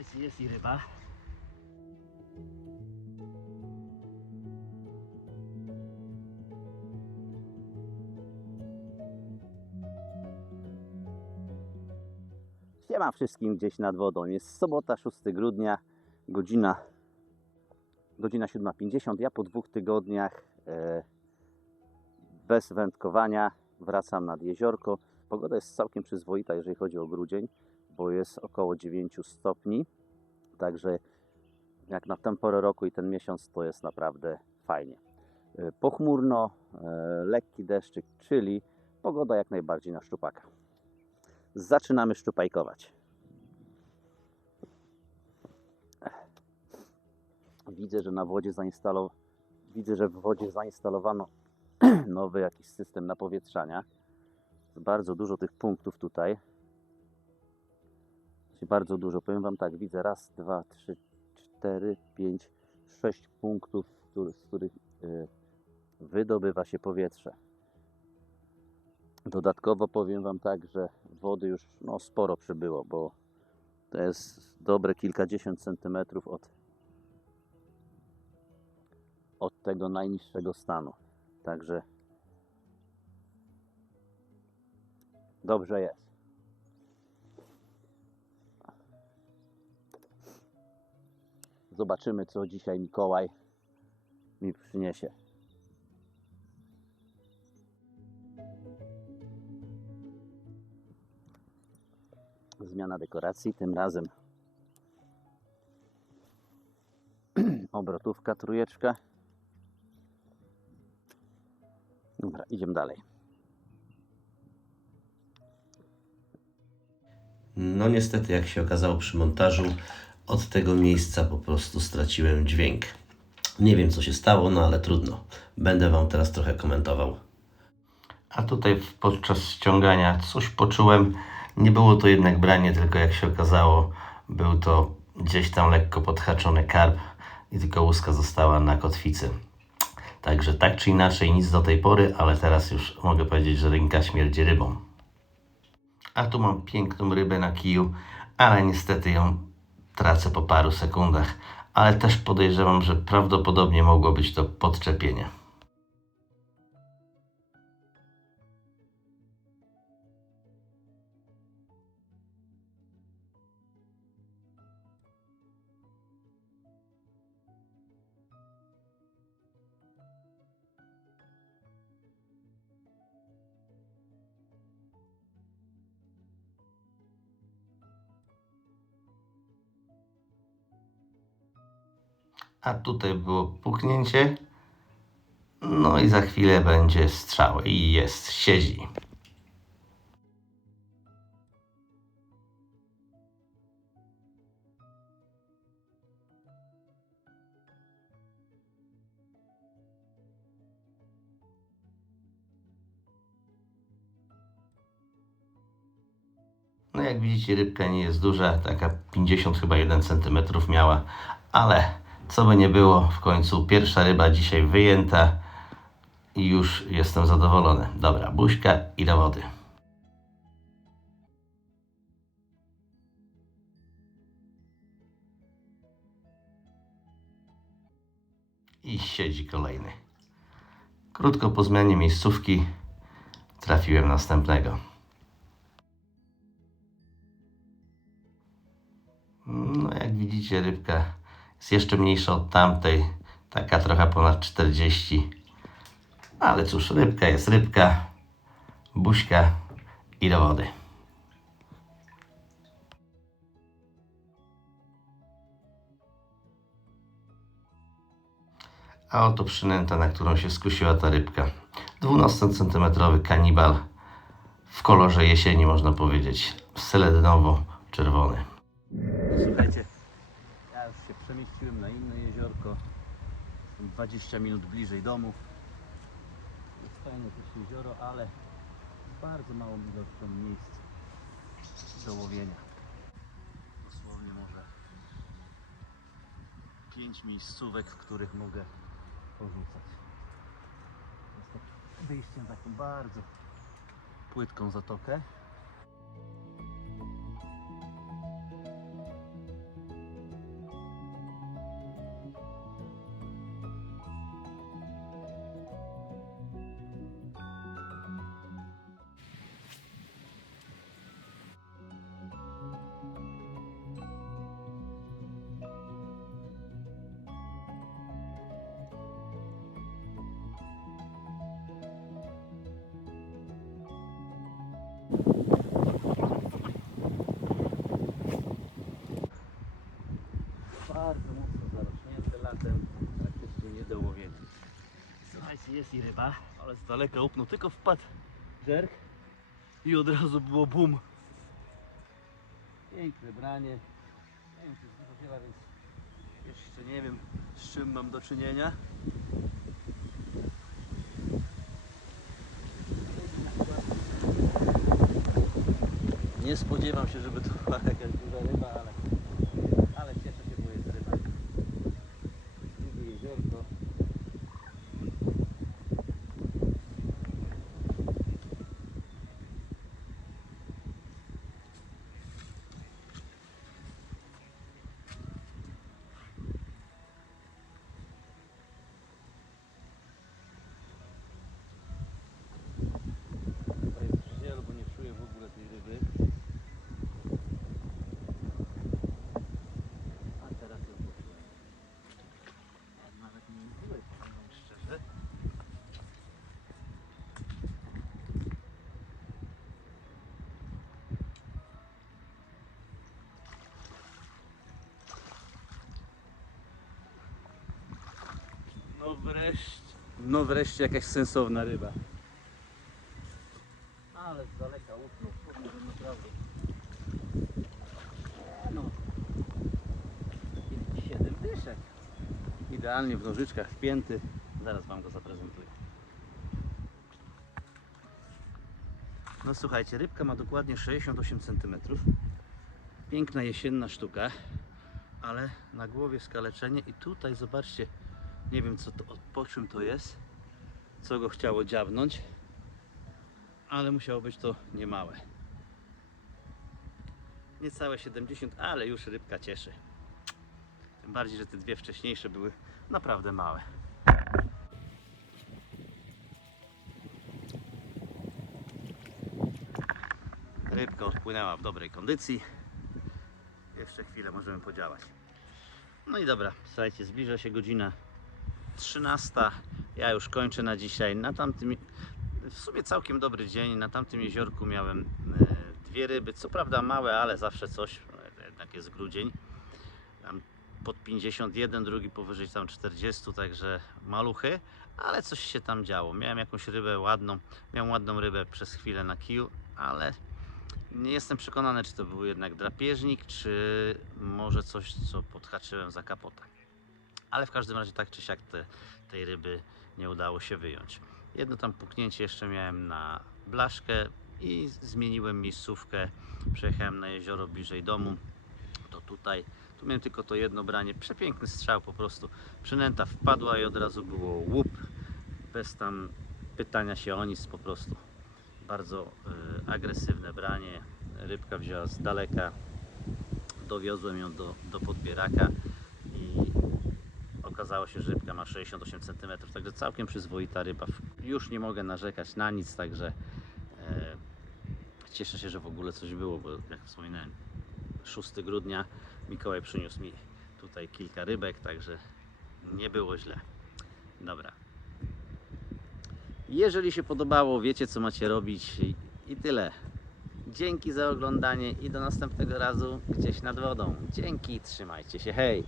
Nice, jest i ryba. Siema wszystkim gdzieś nad wodą. Jest sobota, 6 grudnia, godzina, godzina 7.50. Ja po dwóch tygodniach e, bez wędkowania wracam nad jeziorko. Pogoda jest całkiem przyzwoita, jeżeli chodzi o grudzień, bo jest około 9 stopni. Także jak na tę porę roku i ten miesiąc to jest naprawdę fajnie. E, Pochmurno, e, lekki deszczyk, czyli pogoda jak najbardziej na szczupaka. Zaczynamy szczupajkować. Widzę, że na wodzie Widzę, że w wodzie zainstalowano nowy jakiś system napowietrzania. Bardzo dużo tych punktów tutaj. Znaczy Bardzo dużo. Powiem Wam tak, widzę raz, dwa, trzy, cztery, pięć, sześć punktów, z których y, wydobywa się powietrze. Dodatkowo powiem Wam tak, że wody już no, sporo przybyło, bo to jest dobre kilkadziesiąt centymetrów od, od tego najniższego stanu. Także dobrze jest. Zobaczymy, co dzisiaj Mikołaj mi przyniesie. Zmiana dekoracji, tym razem obrotówka, trójeczka. Dobra, idziemy dalej. No niestety, jak się okazało przy montażu, od tego miejsca po prostu straciłem dźwięk. Nie wiem co się stało, no ale trudno. Będę Wam teraz trochę komentował. A tutaj podczas ściągania coś poczułem. Nie było to jednak branie, tylko jak się okazało, był to gdzieś tam lekko podhaczony karp i tylko łuska została na kotwicy. Także tak czy inaczej nic do tej pory, ale teraz już mogę powiedzieć, że ręka śmierdzi rybą. A tu mam piękną rybę na kiju, ale niestety ją tracę po paru sekundach. Ale też podejrzewam, że prawdopodobnie mogło być to podczepienie. A tutaj było puknięcie. No i za chwilę będzie strzał. I jest, siedzi. No jak widzicie rybka nie jest duża, taka 50 chyba 1 cm miała, ale co by nie było, w końcu pierwsza ryba dzisiaj wyjęta i już jestem zadowolony. Dobra, buźka i do wody. I siedzi kolejny. Krótko po zmianie miejscówki trafiłem następnego. No, jak widzicie, rybka jest jeszcze mniejsza od tamtej, taka trochę ponad 40. Ale cóż, rybka jest rybka, buźka i do wody. A oto przynęta, na którą się skusiła ta rybka. 12 cm kanibal w kolorze jesieni, można powiedzieć. Seledynowo-czerwony. Słuchajcie, przemieściłem na inne jeziorko. Jestem 20 minut bliżej domu. Jest fajne też jezioro, ale z bardzo małą ilością miejsc do łowienia. Dosłownie może 5 miejscówek, w których mogę porzucać. Jest to wyjście na taką bardzo płytką zatokę. Jest i ryba, ale z daleka upnął, tylko wpadł żerk i od razu było bum. Piękne branie. Nie wiem, czy jest dużo więc jeszcze nie wiem, z czym mam do czynienia. Nie spodziewam się, żeby to była jakaś duża ryba, ale, ale cieszę się, bo jest ryba. Drugie jeziorko. To jest żel, bo nie czuję w ogóle tej ryby. A teraz ją poczułem. Nawet nie mówiłeś, powiem wam szczerze. No wreszcie. No wreszcie jakaś sensowna ryba. Ale z daleka upnął, kurde, naprawdę. No. I Siedem dyszek. Idealnie w nożyczkach wpięty. Zaraz Wam go zaprezentuję. No słuchajcie, rybka ma dokładnie 68 cm. Piękna jesienna sztuka, ale na głowie skaleczenie i tutaj zobaczcie, nie wiem co to, po czym to jest, co go chciało dziabnąć ale musiało być to niemałe. Niecałe 70, ale już rybka cieszy. Tym bardziej, że te dwie wcześniejsze były naprawdę małe. Rybka odpłynęła w dobrej kondycji. Jeszcze chwilę możemy podziałać. No i dobra, słuchajcie, zbliża się godzina 13. Ja już kończę na dzisiaj. Na tamtym w sumie całkiem dobry dzień. Na tamtym jeziorku miałem e, dwie ryby, co prawda małe, ale zawsze coś, e, jednak jest grudzień. Tam pod 51, drugi powyżej tam 40, także maluchy, ale coś się tam działo. Miałem jakąś rybę ładną, miałem ładną rybę przez chwilę na kiju, ale nie jestem przekonany, czy to był jednak drapieżnik, czy może coś, co podhaczyłem za kapota. Ale w każdym razie tak czy siak te, tej ryby nie udało się wyjąć. Jedno tam puknięcie jeszcze miałem na blaszkę i zmieniłem miejscówkę. Przejechałem na jezioro bliżej domu. To tutaj. Tu miałem tylko to jedno branie. Przepiękny strzał po prostu. Przynęta wpadła i od razu było łup. Bez tam pytania się o nic po prostu. Bardzo y, agresywne branie. Rybka wzięła z daleka. Dowiozłem ją do, do podbieraka i okazało się, że rybka ma 68 cm, także całkiem przyzwoita ryba. Już nie mogę narzekać na nic, także e, cieszę się, że w ogóle coś było, bo jak wspominałem, 6 grudnia Mikołaj przyniósł mi tutaj kilka rybek, także nie było źle. Dobra. Jeżeli się podobało, wiecie co macie robić i, tyle. Dzięki za oglądanie i do następnego razu gdzieś nad wodą. Dzięki, trzymajcie się, hej!